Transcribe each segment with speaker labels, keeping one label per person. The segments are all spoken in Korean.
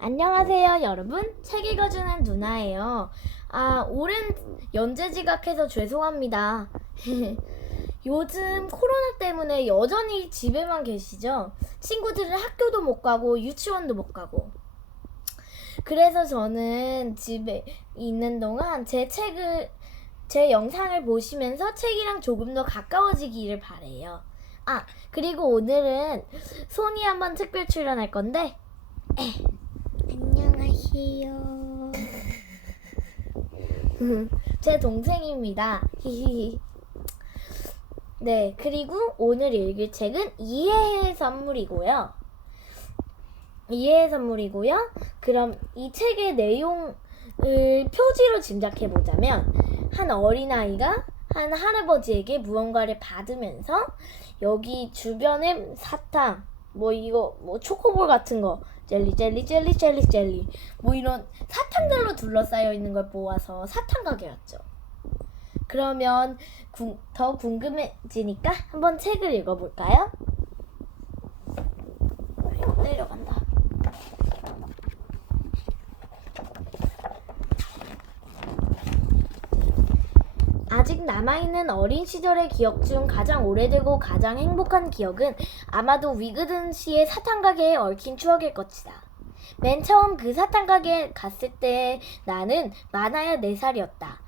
Speaker 1: 안녕하세요, 여러분. 책 읽어주는 누나예요. 아, 오랜 연재 지각해서 죄송합니다. 요즘 코로나 때문에 여전히 집에만 계시죠? 친구들은 학교도 못 가고 유치원도 못 가고. 그래서 저는 집에 있는 동안 제 책을, 제 영상을 보시면서 책이랑 조금 더 가까워지기를 바래요. 아, 그리고 오늘은 손이 한번 특별 출연할 건데, 안녕하세요. 제 동생입니다. 네, 그리고 오늘 읽을 책은 이해의 선물이고요. 이해의 선물이고요. 그럼 이 책의 내용을 표지로 짐작해 보자면 한 어린아이가 한 할아버지에게 무언가를 받으면서 여기 주변에 사탕, 뭐 이거 뭐 초코볼 같은 거 젤리 젤리 젤리 젤리 젤리 뭐 이런 사탕들로 둘러싸여 있는 걸 모아서 사탕 가게 같죠. 그러면 궁- 더 궁금해지니까 한번 책을 읽어볼까요? 내려간다. 아직 남아있는 어린 시절의 기억 중 가장 오래되고 가장 행복한 기억은 아마도 위그든 씨의 사탕 가게에 얽힌 추억일 것이다. 맨 처음 그 사탕 가게에 갔을 때 나는 많아야 4살이었다.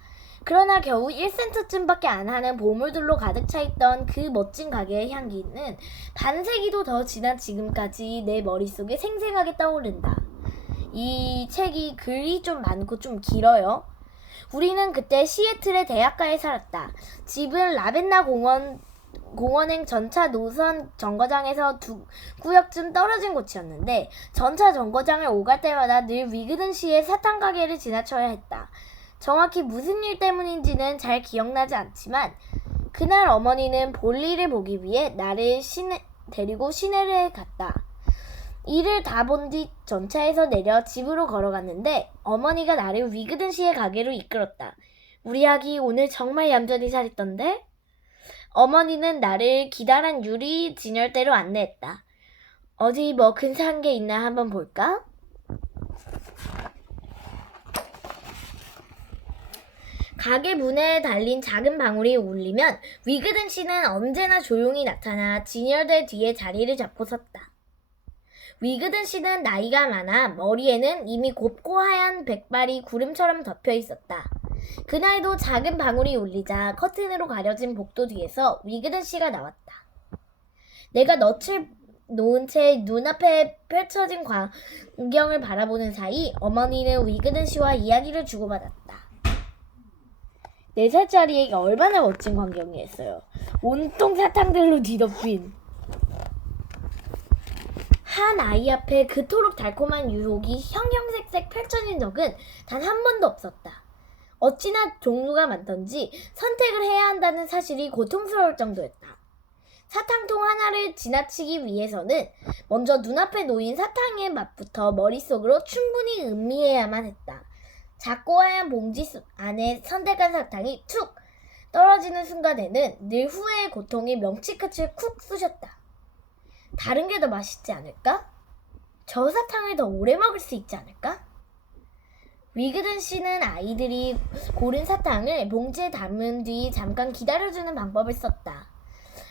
Speaker 1: 그러나 겨우 1센트쯤밖에 안 하는 보물들로 가득 차 있던 그 멋진 가게의 향기는 반세기도 더 지난 지금까지 내 머릿속에 생생하게 떠오른다. 이 책이 글이 좀 많고 좀 길어요. 우리는 그때 시애틀의 대학가에 살았다. 집은 라벤나 공원 공원행 전차 노선 정거장에서 두 구역쯤 떨어진 곳이었는데 전차 정거장을 오갈 때마다 늘 위그든 시의 사탕 가게를 지나쳐야 했다. 정확히 무슨 일 때문인지는 잘 기억나지 않지만 그날 어머니는 볼일을 보기 위해 나를 시내 데리고 시내를 갔다. 일을 다본 뒤 전차에서 내려 집으로 걸어갔는데 어머니가 나를 위그든 씨의 가게로 이끌었다. 우리 아기 오늘 정말 얌전히 잘했던데? 어머니는 나를 기다란 유리 진열대로 안내했다. 어디 뭐 근사한 게 있나 한번 볼까? 가게 문에 달린 작은 방울이 울리면 위그든 씨는 언제나 조용히 나타나 진열대 뒤에 자리를 잡고 섰다. 위그든 씨는 나이가 많아 머리에는 이미 곱고 하얀 백발이 구름처럼 덮여 있었다. 그날도 작은 방울이 울리자 커튼으로 가려진 복도 뒤에서 위그든 씨가 나왔다. 내가 덫을 놓은 채 눈앞에 펼쳐진 광경을 바라보는 사이 어머니는 위그든 씨와 이야기를 주고받았다. 네 살짜리에게 얼마나 멋진 광경이었어요. 온통 사탕들로 뒤덮인. 한 아이 앞에 그토록 달콤한 유혹이 형형색색 펼쳐진 적은 단 한 번도 없었다. 어찌나 종류가 많던지 선택을 해야 한다는 사실이 고통스러울 정도였다. 사탕통 하나를 지나치기 위해서는 먼저 눈앞에 놓인 사탕의 맛부터 머릿속으로 충분히 음미해야만 했다. 작고 하얀 봉지 속 안에 선택한 사탕이 툭 떨어지는 순간에는 늘 후회의 고통이 명치 끝을 쿡 쑤셨다. 다른 게 더 맛있지 않을까? 저 사탕을 더 오래 먹을 수 있지 않을까? 위그든 씨는 아이들이 고른 사탕을 봉지에 담은 뒤 잠깐 기다려주는 방법을 썼다.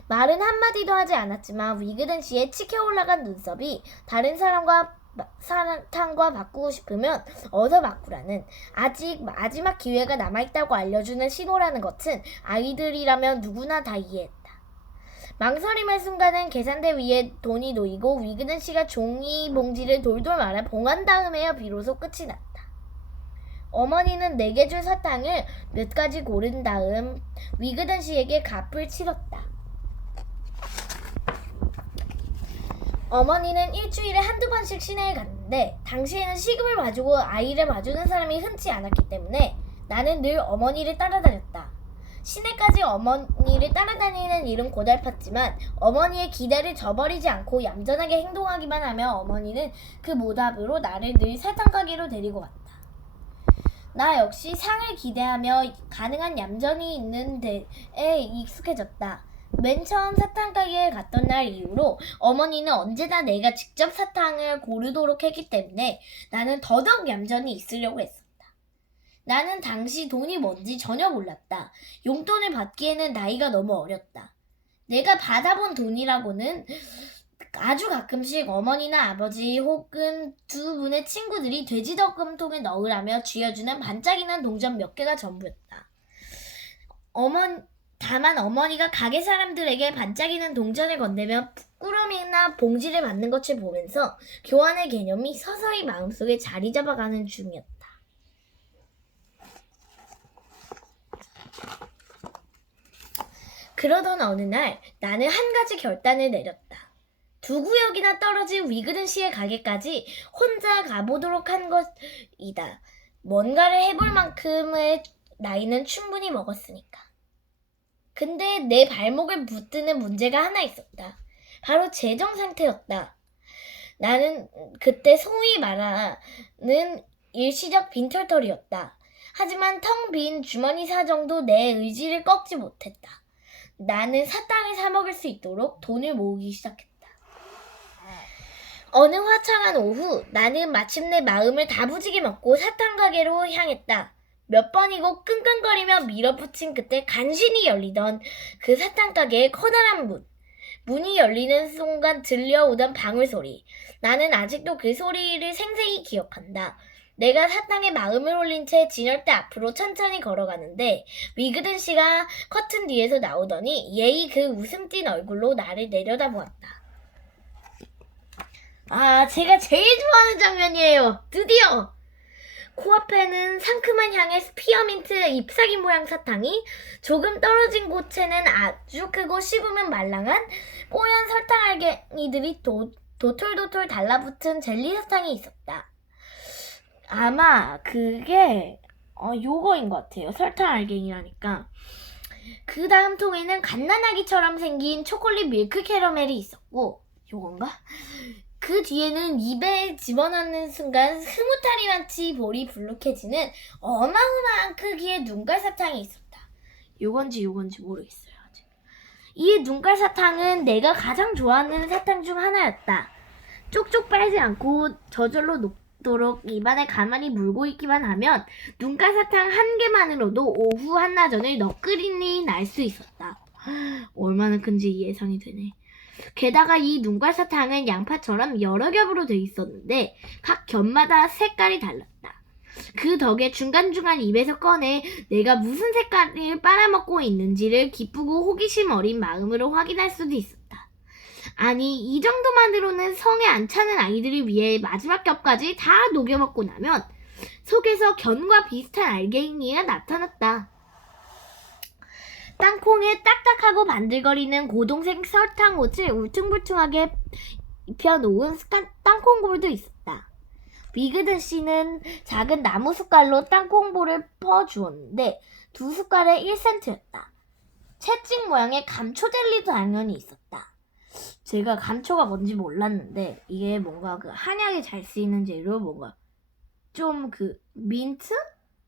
Speaker 1: 말은 한마디도 하지 않았지만 위그든 씨의 치켜 올라간 눈썹이 다른 사람과 마- 사탕과 바꾸고 싶으면 어서 바꾸라는 아직 마지막 기회가 남아있다고 알려주는 신호라는 것은 아이들이라면 누구나 다 이해했다. 망설임의 순간은 계산대 위에 돈이 놓이고 위그든 씨가 종이 봉지를 돌돌 말아 봉한 다음에야 비로소 끝이 났다. 어머니는 내게 줄 사탕을 몇 가지 고른 다음 위그든 씨에게 값을 치렀다. 어머니는 일주일에 한두 번씩 시내에 갔는데 당시에는 시급을 봐주고 아이를 봐주는 사람이 흔치 않았기 때문에 나는 늘 어머니를 따라다녔다. 시내까지 어머니를 따라다니는 일은 고달팠지만 어머니의 기대를 저버리지 않고 얌전하게 행동하기만 하면 어머니는 그 모답으로 나를 늘 사탕 가게로 데리고 갔다. 나 역시 상을 기대하며 가능한 얌전히 있는 데에 익숙해졌다. 맨 처음 사탕 가게에 갔던 날 이후로 어머니는 언제나 내가 직접 사탕을 고르도록 했기 때문에 나는 더더욱 얌전히 있으려고 했었다. 나는 당시 돈이 뭔지 전혀 몰랐다. 용돈을 받기에는 나이가 너무 어렸다. 내가 받아본 돈이라고는 아주 가끔씩 어머니나 아버지 혹은 두 분의 친구들이 돼지덕금통에 넣으라며 쥐어주는 반짝이는 동전 몇 개가 전부였다. 어머니, 다만 어머니가 가게 사람들에게 반짝이는 동전을 건네며 꾸러미나 봉지를 맞는 것을 보면서 교환의 개념이 서서히 마음속에 자리 잡아가는 중이었다. 그러던 어느 날 나는 한 가지 결단을 내렸다. 두 구역이나 떨어진 위그든 씨의 가게까지 혼자 가보도록 한 것이다. 뭔가를 해볼 만큼의 나이는 충분히 먹었으니까. 근데 내 발목을 붙드는 문제가 하나 있었다. 바로 재정 상태였다. 나는 그때 소위 말하는 일시적 빈털털이었다. 하지만 텅 빈 주머니 사정도 내 의지를 꺾지 못했다. 나는 사탕을 사 먹을 수 있도록 돈을 모으기 시작했다. 어느 화창한 오후, 나는 마침내 마음을 다부지게 먹고 사탕 가게로 향했다. 몇 번이고 끙끙거리며 밀어붙인 그때 간신히 열리던 그 사탕 가게의 커다란 문. 문이 열리는 순간 들려오던 방울 소리. 나는 아직도 그 소리를 생생히 기억한다. 내가 사탕에 마음을 올린 채 진열대 앞으로 천천히 걸어가는데 위그든 씨가 커튼 뒤에서 나오더니 예의 그 웃음 띤 얼굴로 나를 내려다보았다. 아, 제가 제일 좋아하는 장면이에요. 드디어! 코앞에는 상큼한 향의 스피어민트 잎사귀 모양 사탕이 조금 떨어진 곳에는 아주 크고 씹으면 말랑한 뽀얀 설탕 알갱이들이 도, 도톨도톨 달라붙은 젤리 사탕이 있었다. 아마 그게 어, 요거인 것 같아요. 설탕 알갱이라니까. 그 다음 통에는 갓난아기처럼 생긴 초콜릿 밀크 캐러멜이 있었고 요건가? 그 뒤에는 입에 집어넣는 순간 흐뭇하리만치 볼이 불룩해지는 어마어마한 크기의 눈깔 사탕이 있었다. 요건지 요건지 모르겠어요. 아직. 이 눈깔 사탕은 내가 가장 좋아하는 사탕 중 하나였다. 쪽쪽 빨지 않고 저절로 녹 도록 입안에 가만히 물고 있기만 하면 눈깔 사탕 한 개만으로도 오후 한나절을 너끈히 날수 있었다. 얼마나 큰지 예상이 되네. 게다가 이 눈깔 사탕은 양파처럼 여러 겹으로 되어 있었는데 각 겹마다 색깔이 달랐다. 그 덕에 중간중간 입에서 꺼내 내가 무슨 색깔을 빨아먹고 있는지를 기쁘고 호기심 어린 마음으로 확인할 수도 있었다. 아니 이 정도만으로는 성에 안 차는 아이들을 위해 마지막 겹까지 다 녹여먹고 나면 속에서 견과 비슷한 알갱이가 나타났다. 땅콩에 딱딱하고 반들거리는 고동색 설탕옷을 울퉁불퉁하게 입혀놓은 땅콩볼도 있었다. 위그든 씨는 작은 나무 숟갈로 땅콩볼을 퍼주었는데 두 숟갈에 1센트였다. 채찍 모양의 감초 젤리도 당연히 있었다. 제가 감초가 뭔지 몰랐는데 이게 뭔가 그 한약에 잘 쓰이는 재료 뭔가 좀 그 민트?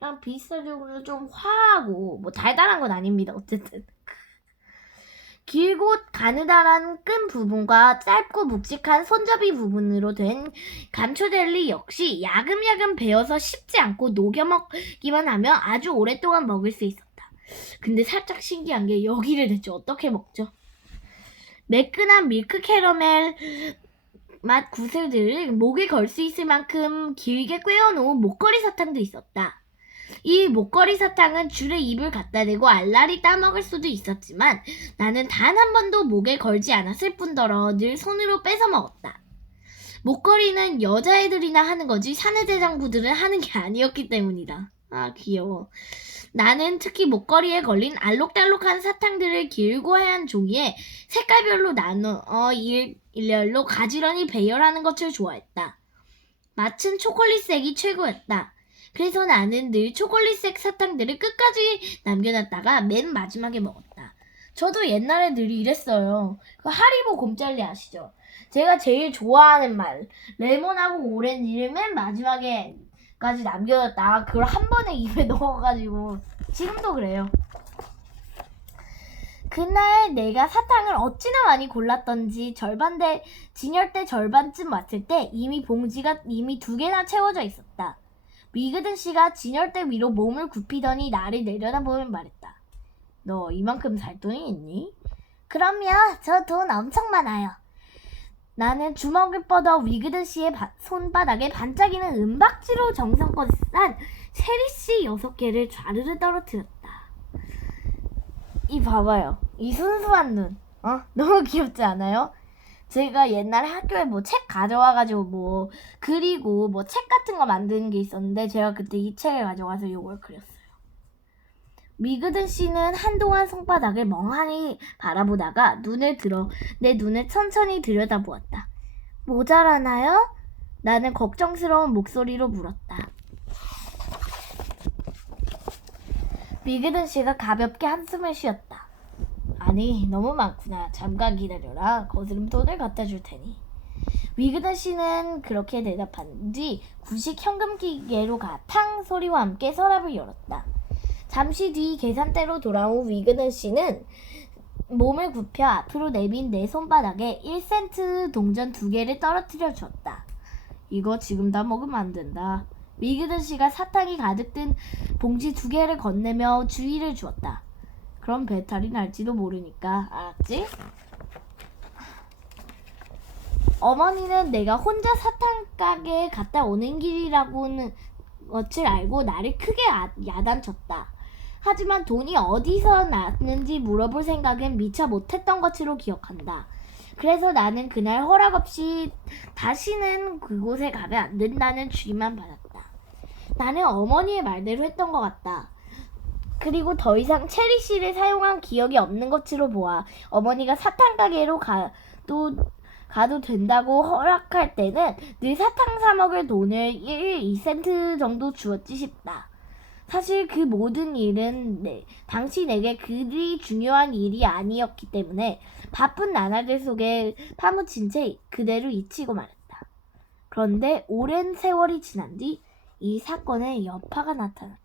Speaker 1: 랑 비슷하고 좀 화하고 뭐 달달한 건 아닙니다. 어쨌든 길고 가느다란 끈 부분과 짧고 묵직한 손잡이 부분으로 된 감초델리 역시 야금야금 베어서 씹지 않고 녹여 먹기만 하면 아주 오랫동안 먹을 수 있었다. 근데 살짝 신기한 게 여기를 대체 어떻게 먹죠? 매끈한 밀크 캐러멜 맛 구슬들을 목에 걸 수 있을 만큼 길게 꿰어놓은 목걸이 사탕도 있었다. 이 목걸이 사탕은 줄에 입을 갖다 대고 알알이 따먹을 수도 있었지만 나는 단 한 번도 목에 걸지 않았을 뿐더러 늘 손으로 뺏어 먹었다. 목걸이는 여자애들이나 하는 거지 사내 대장부들은 하는 게 아니었기 때문이다. 아 귀여워. 나는 특히 목걸이에 걸린 알록달록한 사탕들을 길고 하얀 종이에 색깔별로 나눠 어, 일, 일렬로 가지런히 배열하는 것을 좋아했다. 마침 초콜릿색이 최고였다. 그래서 나는 늘 초콜릿색 사탕들을 끝까지 남겨놨다가 맨 마지막에 먹었다. 저도 옛날에 늘 이랬어요. 그 하리보 곰짤리 아시죠? 제가 제일 좋아하는 말 레몬하고 오렌지를 맨 마지막에 까지 남겨놨다가 그걸 한 번에 입에 넣어가지고 지금도 그래요. 그날 내가 사탕을 어찌나 많이 골랐던지 절반대 진열대 절반쯤 왔을 때 이미 봉지가 이미 두 개나 채워져 있었다. 위그든 씨가 진열대 위로 몸을 굽히더니 나를 내려다보며 말했다. 너 이만큼 살 돈이 있니? 그럼요. 저 돈 엄청 많아요. 나는 주먹을 뻗어 위그든 씨의 바- 손바닥에 반짝이는 은박지로 정성껏 싼 체리씨 여섯 개를 좌르르 떨어뜨렸다. 이 봐봐요. 이 순수한 눈. 어? 너무 귀엽지 않아요? 제가 옛날에 학교에 뭐 책 가져와가지고 뭐 그리고 뭐 책 같은 거 만드는 게 있었는데 제가 그때 이 책을 가져와서 이걸 그렸어요. 미그든 씨는 한동안 손바닥을 멍하니 바라보다가 눈을 들어 내 눈을 천천히 들여다보았다. 모자라나요? 나는 걱정스러운 목소리로 물었다. 미그든 씨가 가볍게 한숨을 쉬었다. 아니, 너무 많구나. 잠깐 기다려라. 거스름 돈을 갖다 줄 테니. 위그든 씨는 그렇게 대답한 뒤 구식 현금 기계로 가탕 소리와 함께 서랍을 열었다. 잠시 뒤 계산대로 돌아온 위그든 씨는 몸을 굽혀 앞으로 내민 내 손바닥에 1센트 동전 두 개를 떨어뜨려 줬다. 이거 지금 다 먹으면 안 된다. 위그든 씨가 사탕이 가득 든 봉지 두 개를 건네며 주의를 주었다. 그럼 배탈이 날지도 모르니까 알았지? 어머니는 내가 혼자 사탕 가게에 갔다 오는 길이라고는 것을 알고 나를 크게 아- 야단쳤다. 하지만 돈이 어디서 났는지 물어볼 생각은 미처 못했던 것으로 기억한다. 그래서 나는 그날 허락 없이 다시는 그곳에 가면 안 된다는 주의만 받았다. 나는 어머니의 말대로 했던 것 같다. 그리고 더 이상 체리 씨를 사용한 기억이 없는 것으로 보아 어머니가 사탕 가게로 가도 가도 된다고 허락할 때는 늘 사탕 사 먹을 돈을 1, 2센트 정도 주었지 싶다. 사실 그 모든 일은 네, 당시 내게 그리 중요한 일이 아니었기 때문에 바쁜 나날들 속에 파묻힌 채 그대로 잊히고 말았다. 그런데 오랜 세월이 지난 뒤 이 사건의 여파가 나타났다.